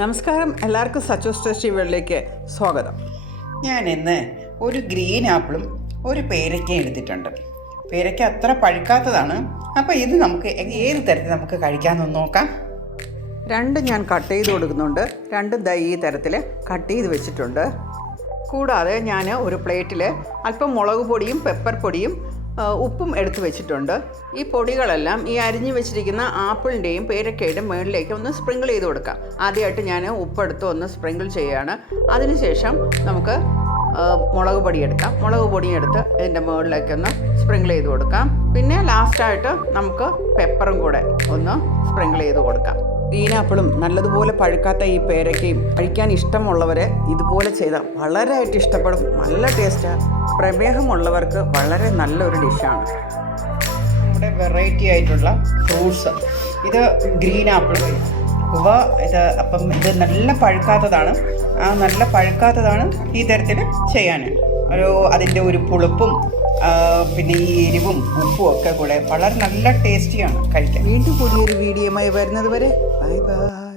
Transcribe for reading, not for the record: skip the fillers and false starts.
നമസ്കാരം, എല്ലാവർക്കും സച്ചോസ് ടേസ്റ്റി വേൾഡിലേക്ക് സ്വാഗതം. ഞാൻ ഇന്ന് ഒരു ഗ്രീൻ ആപ്പിളും ഒരു പേരയ്ക്കയും എടുത്തിട്ടുണ്ട്. പേരയ്ക്ക അത്ര പഴുക്കാത്തതാണ്. അപ്പോൾ ഇത് നമുക്ക് ഏത് തരത്തിൽ നമുക്ക് കഴിക്കാമെന്ന് നോക്കാം. രണ്ടും ഞാൻ കട്ട് ചെയ്ത് കൊടുക്കുന്നുണ്ട്. രണ്ടും ഈ തരത്തിൽ കട്ട് ചെയ്ത് വെച്ചിട്ടുണ്ട്. കൂടാതെ ഞാൻ ഒരു പ്ലേറ്റിൽ അല്പം മുളക് പൊടിയും പെപ്പർ പൊടിയും ഉപ്പും എടുത്ത് വെച്ചിട്ടുണ്ട്. ഈ പൊടികളെല്ലാം ഈ അരിഞ്ഞു വെച്ചിരിക്കുന്ന ആപ്പിളിൻ്റെയും പേരക്കയുടെയും മുകളിലേക്ക് ഒന്ന് സ്പ്രിങ്കിൾ ചെയ്ത് കൊടുക്കാം. ആദ്യമായിട്ട് ഞാൻ ഉപ്പെടുത്ത് ഒന്ന് സ്പ്രിങ്കിൾ ചെയ്യുകയാണ്. അതിനുശേഷം നമുക്ക് മുളക് പൊടി എടുക്കാം. മുളക് പൊടിയും എടുത്ത് ഇതിൻ്റെ മുകളിലേക്കൊന്ന് സ്പ്രിങ്കിൾ ചെയ്ത് കൊടുക്കാം. പിന്നെ ലാസ്റ്റായിട്ട് നമുക്ക് പെപ്പറും കൂടെ ഒന്ന് സ്പ്രിങ്കിൾ ചെയ്ത് കൊടുക്കാം. ഗ്രീൻ ആപ്പിളും നല്ലതുപോലെ പഴുക്കാത്ത ഈ പേരയ്ക്കയും കഴിക്കാൻ ഇഷ്ടമുള്ളവരെ ഇതുപോലെ ചെയ്താൽ വളരെയായിട്ട് ഇഷ്ടപ്പെടും. നല്ല ടേസ്റ്റാണ്. പ്രമേഹമുള്ളവർക്ക് വളരെ നല്ലൊരു ഡിഷാണ്. നമ്മുടെ വെറൈറ്റി ആയിട്ടുള്ള ഫ്രൂട്ട്സ്, ഇത് ഗ്രീൻ ആപ്പിൾ ഇത് അപ്പം ഇത് നല്ല പഴുക്കാത്തതാണ്. നല്ല പഴുക്കാത്തതാണ് ഈ തരത്തിൽ ചെയ്യാൻ. അതിൻ്റെ ഒരു പുളിപ്പും പിന്നെ ഈ എരിവും ഉപ്പും ഒക്കെ കൂടെ വളരെ നല്ല ടേസ്റ്റിയാണ് കഴിക്കാൻ. വീണ്ടും പുതിയൊരു വീഡിയോയുമായി വരുന്നത് വരെ ബൈ ബൈ.